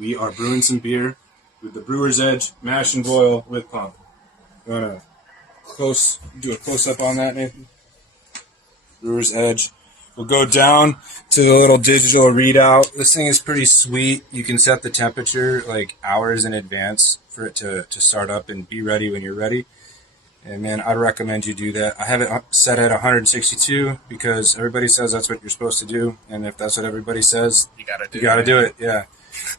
we are brewing some beer with the Brewer's Edge mash and boil with pump. You want to do a close-up on that, Nathan? Brewer's Edge. We'll go down to the little digital readout. This thing is pretty sweet. You can set the temperature like hours in advance for it to start up and be ready when you're ready. And man, I'd recommend you do that. I have it set at 162 because everybody says that's what you're supposed to do. And if that's what everybody says, you gotta do it. Yeah.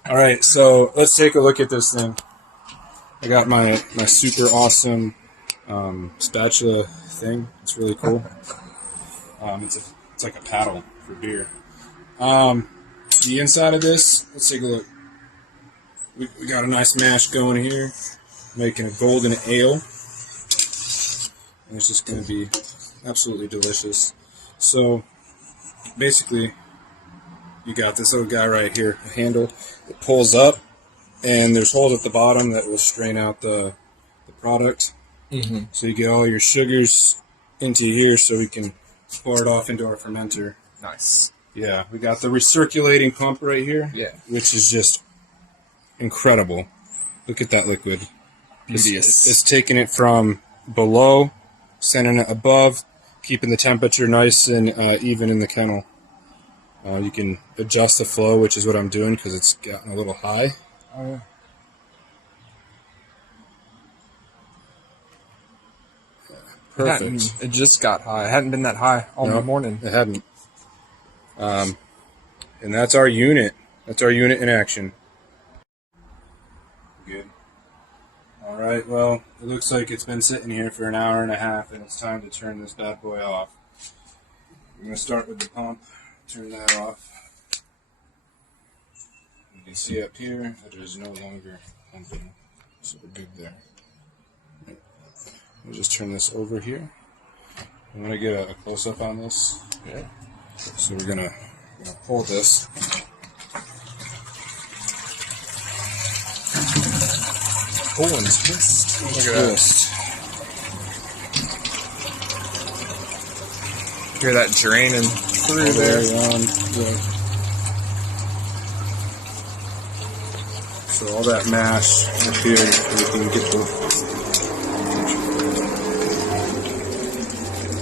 All right, so let's take a look at this thing. I got my super awesome spatula thing. It's really cool. It's like a paddle for beer. The inside of this, let's take a look. We got a nice mash going here, making a golden ale. And it's just going to be absolutely delicious. So basically, you got this little guy right here, a handle that pulls up, and there's holes at the bottom that will strain out the product. Mm-hmm. So you get all your sugars into here so we can pour it off into our fermenter. Nice. Yeah, we got the recirculating pump right here. Yeah. Which is just incredible. Look at that liquid. It's taking it from below, sending it above, keeping the temperature nice and even in the kennel. You can adjust the flow, which is what I'm doing because it's gotten a little high. Oh, yeah. Perfect. It just got high. It hadn't been that high all morning. It hadn't. And that's our unit. That's our unit in action. Good. All right, well, it looks like it's been sitting here for an hour and a half, and it's time to turn this bad boy off. We're going to start with the pump, turn that off. You can see up here that it is no longer pumping, so we're good there. We'll just turn this over here. I'm going to get a close-up on this. Yeah. So we're going to pull this. Pull and twist. Look at Twist. that. Hear that draining through there. So all that mash up here, we can get the...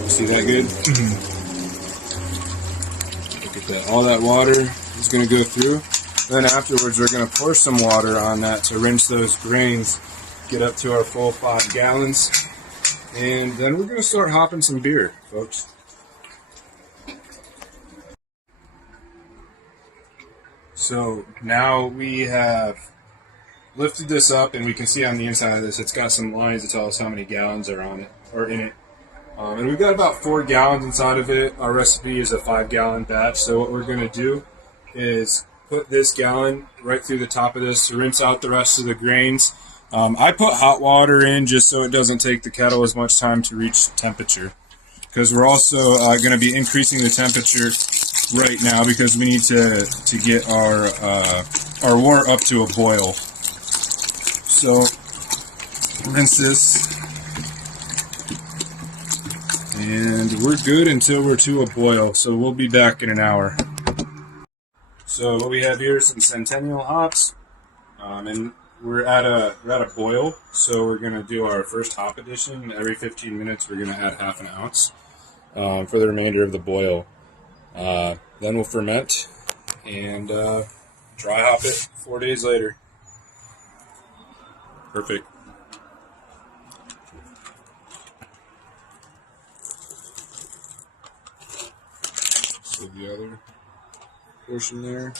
See that good? Mm-hmm. Look at that. All that water is going to go through. Then afterwards, we're going to pour some water on that to rinse those grains, get up to our full 5 gallons, and then we're going to start hopping some beer, folks. So now we have lifted this up, and we can see on the inside of this, it's got some lines to tell us how many gallons are on it or in it. And we've got about 4 gallons inside of it. Our recipe is a 5-gallon batch. So what we're going to do is put this gallon right through the top of this to rinse out the rest of the grains. I put hot water in just so it doesn't take the kettle as much time to reach temperature. Because we're also going to be increasing the temperature right now because we need to get our wort up to a boil. So rinse this. And we're good until we're to a boil, so we'll be back in an hour. So what we have here is some Centennial hops, and we're at a boil, so we're going to do our first hop addition. Every 15 minutes we're going to add half an ounce for the remainder of the boil. Then we'll ferment and dry hop it 4 days later. Perfect. So the other portion there.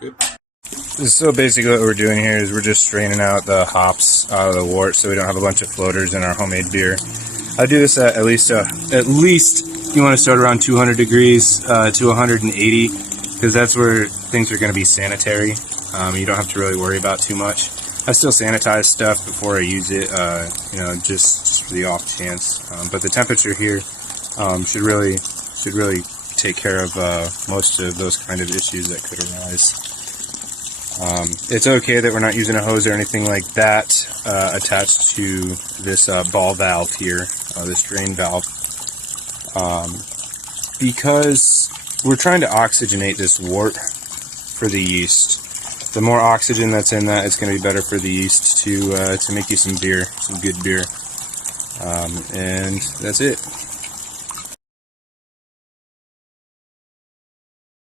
Good. So basically what we're doing here is we're just straining out the hops out of the wort so we don't have a bunch of floaters in our homemade beer. I do this at least you want to start around 200 degrees to 180 because that's where things are going to be sanitary. You don't have to really worry about too much. I still sanitize stuff before I use it, just for the off chance. But the temperature here should really take care of most of those kind of issues that could arise. It's okay that we're not using a hose or anything like that attached to this ball valve here, this drain valve, because we're trying to oxygenate this wort for the yeast. The more oxygen that's in that, it's going to be better for the yeast to make you some beer, some good beer. And that's it.